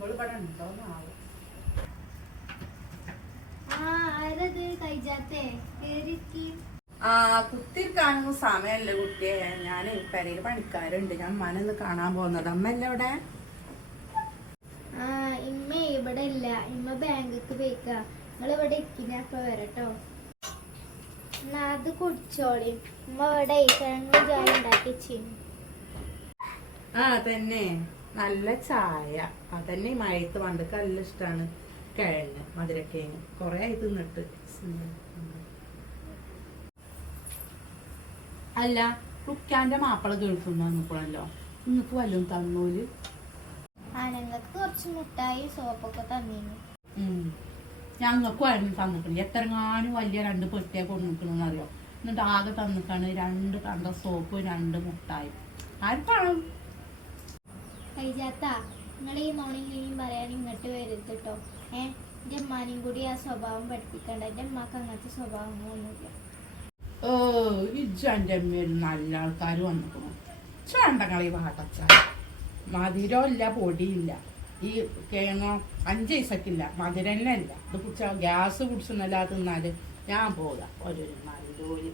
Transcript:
ഇവിടെ ആ ആ കുത്തിരിക്കാനൊന്നും സമയമല്ല കുട്ടിയെ. ഞാൻ പെരയിൽ പണിക്കാരുണ്ട്. ഞാൻ മനൊന്ന് കാണാൻ പോകുന്നത് അമ്മല്ലേ ഇവിടെ ഇമ്മ ഇവിടെ ഇല്ല. ഇമ്മ ബാങ്കിക്ക് പോയിക്കാ. നിങ്ങൾ ഇവിടെ ഇരിക്കുന്ന അപ്പൊ വരട്ടോ. എന്നാ അത് കുടിച്ചോളി. ഉമ്മ ഇവിടെ കിഴങ്ങ് ഉണ്ടാക്കി ആ തന്നെ. നല്ല ചായ. അതന്നെ മയത്ത് മഴയത്ത് പണ്ടൊക്കെ നല്ല ഇഷ്ടമാണ് കിഴങ്ങ് മധുരക്കിഴങ്ങ്. കൊറേ ആയി തിന്നിട്ട്. അല്ല റുക്കാന്റെ മാപ്പിള ഗൾഫിൽ നിന്ന് വന്നപ്പോഴല്ലോ? നിങ്ങക്ക് വല്ലതും തന്നൂൽ? കുറച്ച് മുട്ടായി സോപ്പൊക്കെ തന്നിരുന്നു ഉം. ഞങ്ങൾക്കും ആയിരുന്നു തന്നിട്ടുണ്ട് എത്രങ്ങാനും വലിയ രണ്ട് പെട്ടിയെ കൊണ്ടുനിൽക്കണമെന്ന് അറിയാം എന്നിട്ട് ആകെ തന്നിട്ടാണ് രണ്ട് കണ്ട സോപ്പ് രണ്ട് മുട്ടായി. ആർക്കാണ്? കൈജാത്ത. നിങ്ങൾ ഈ നോണിങ്ങനെയും പറയാൻ ഇങ്ങോട്ട് വരരുത് കേട്ടോ ഏ? എന്റെ അമ്മാനും കൂടി ആ സ്വഭാവം പഠിപ്പിക്കണ്ട. എന്റെ അമ്മയ്ക്ക് അങ്ങനത്തെ സ്വഭാവങ്ങളൊന്നുമില്ല. ഓ ഇജ്ജന്റെ അമ്മയൊരു നല്ല ആൾക്കാർ വന്നിക്കണം. ചണ്ടങ്ങളി വാട്ടച്ച മധുരം ഇല്ല പൊടിയില്ല. ഈ കിഴങ്ങോ അഞ്ച് പൈസക്കില്ല മധുരം തന്നെ ഇല്ല ഇത് കുടിച്ച ഗ്യാസ് കുടിച്ചെന്നല്ലാതെ തിന്നാൽ ഞാൻ പോകാം. ഒരു നല്ലൊരു